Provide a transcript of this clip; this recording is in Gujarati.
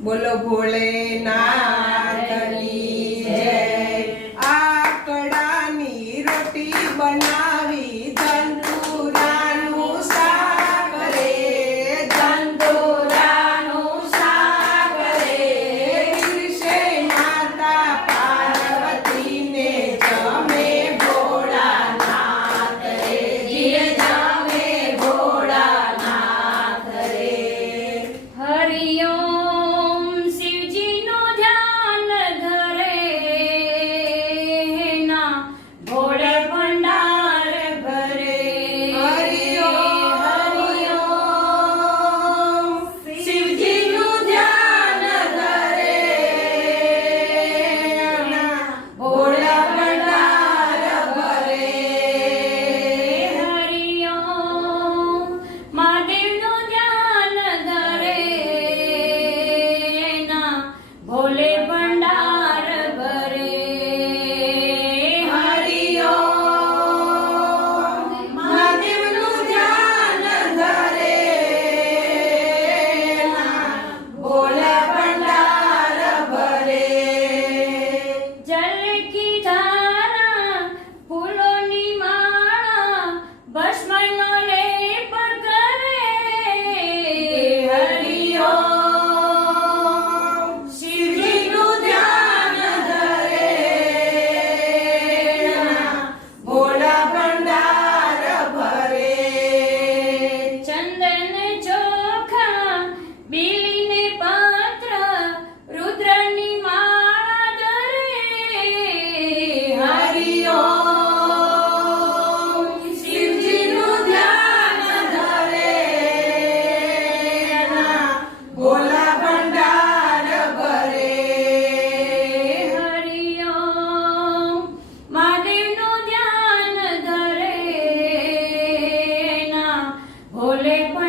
બોલો ભોળેનાથની divided by